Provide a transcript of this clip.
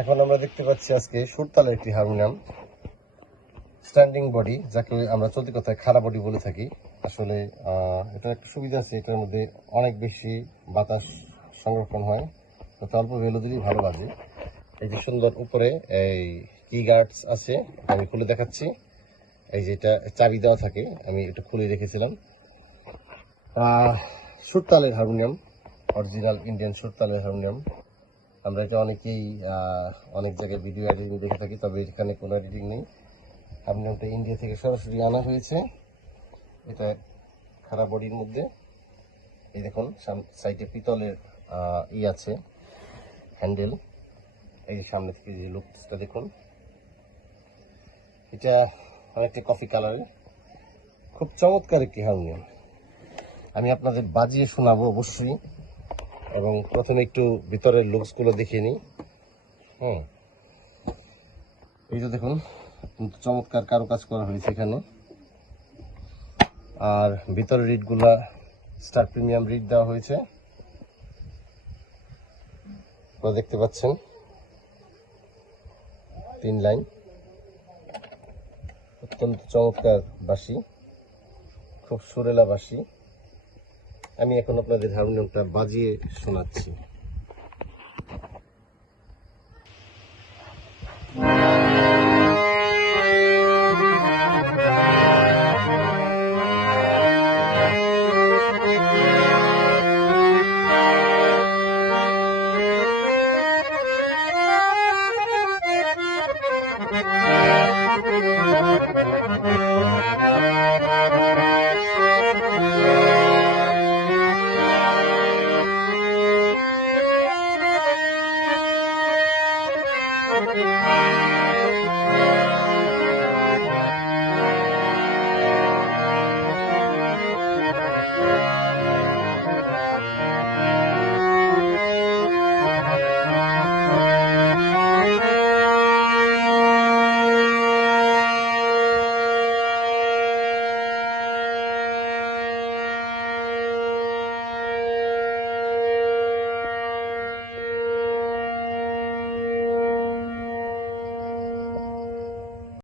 এখন আমরা দেখতে পাচ্ছি আজকে সুরতালের একটি হারমোনিয়াম, স্ট্যান্ডিং বডি, যাকে আমরা চলতি কথায় খাড়া বডি বলে থাকি। আসলে এটার একটা সুবিধা আছে, এটার মধ্যে অনেক বেশি বাতাস সংরক্ষণ হয়, তো অল্প ভ্যালু দিলেই ভালো বাজে। এই যে সুন্দর উপরে এই কি গার্ডস আছে, আমি খুলে দেখাচ্ছি। এই যে এটা চাবি দেওয়া থাকে, আমি এটা খুলে রেখেছিলাম। সুরতালের হারমোনিয়াম, অরিজিনাল ইন্ডিয়ান সুরতালের হারমোনিয়াম। আমরা এটা অনেকেই অনেক জায়গায় ভিডিও এডিটিং দেখে থাকি, তবে এখানে কোনো এডিটিং নেই। হারমোনিয়ামটা ইন্ডিয়া থেকে সরাসরি আনা হয়েছে। এটা খারাপ বডির মধ্যে, এই দেখুন সাইডে পিতলের আছে হ্যান্ডেল। এই যে সামনে থেকে যে লুকসটা দেখুন, এটা অনেকটা কফি কালারের, খুব চমৎকার একটি হারমোনিয়াম। আমি আপনাদের বাজিয়ে শোনাবো অবশ্যই, এবং প্রথমে একটু ভিতরের লুকসগুলো দেখিয়ে নিই। এই যে দেখুন, চমৎকার কারুকাজ করা হয়েছে এখানে। আর ভিতরের রিডগুলা স্টার প্রিমিয়াম রিড দেওয়া হয়েছে, আপনারা দেখতে পাচ্ছেন 3 লাইন, অত্যন্ত চমৎকার বাঁশি, খুব সুরেলা বাঁশি। আমি এখন আপনাদের হারমোনিয়ামটা বাজিয়ে শোনাচ্ছি। Thank you.